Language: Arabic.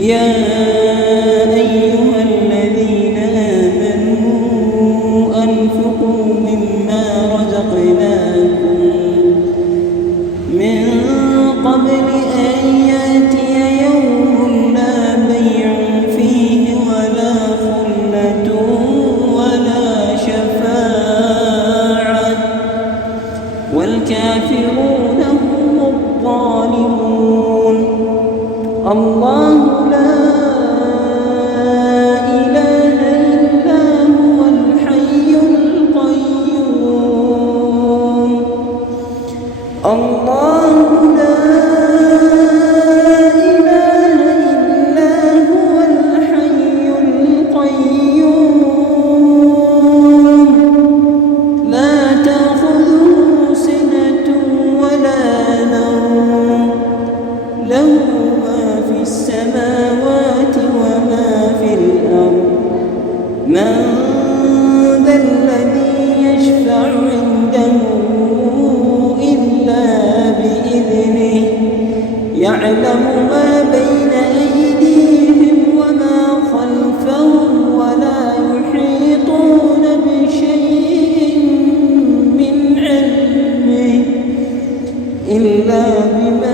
يا أيها الذين آمنوا أنفقوا مما رزقناكم من قبل أن يأتي يوم لا بيع فيه ولا خلة ولا شفاعة والكافرون هم الظالمون. الله لا إله إلا هو الحي القيوم. الله لا إله إلا هو الحي القيوم لا تأخذه سنة ولا نوم له ما في السماوات وما في الأرض. من ذا الذي يشفع عنده إلا بإذنه يعلم ما بين أيديهم وما خلفهم ولا يحيطون بشيء من علمه إلا بما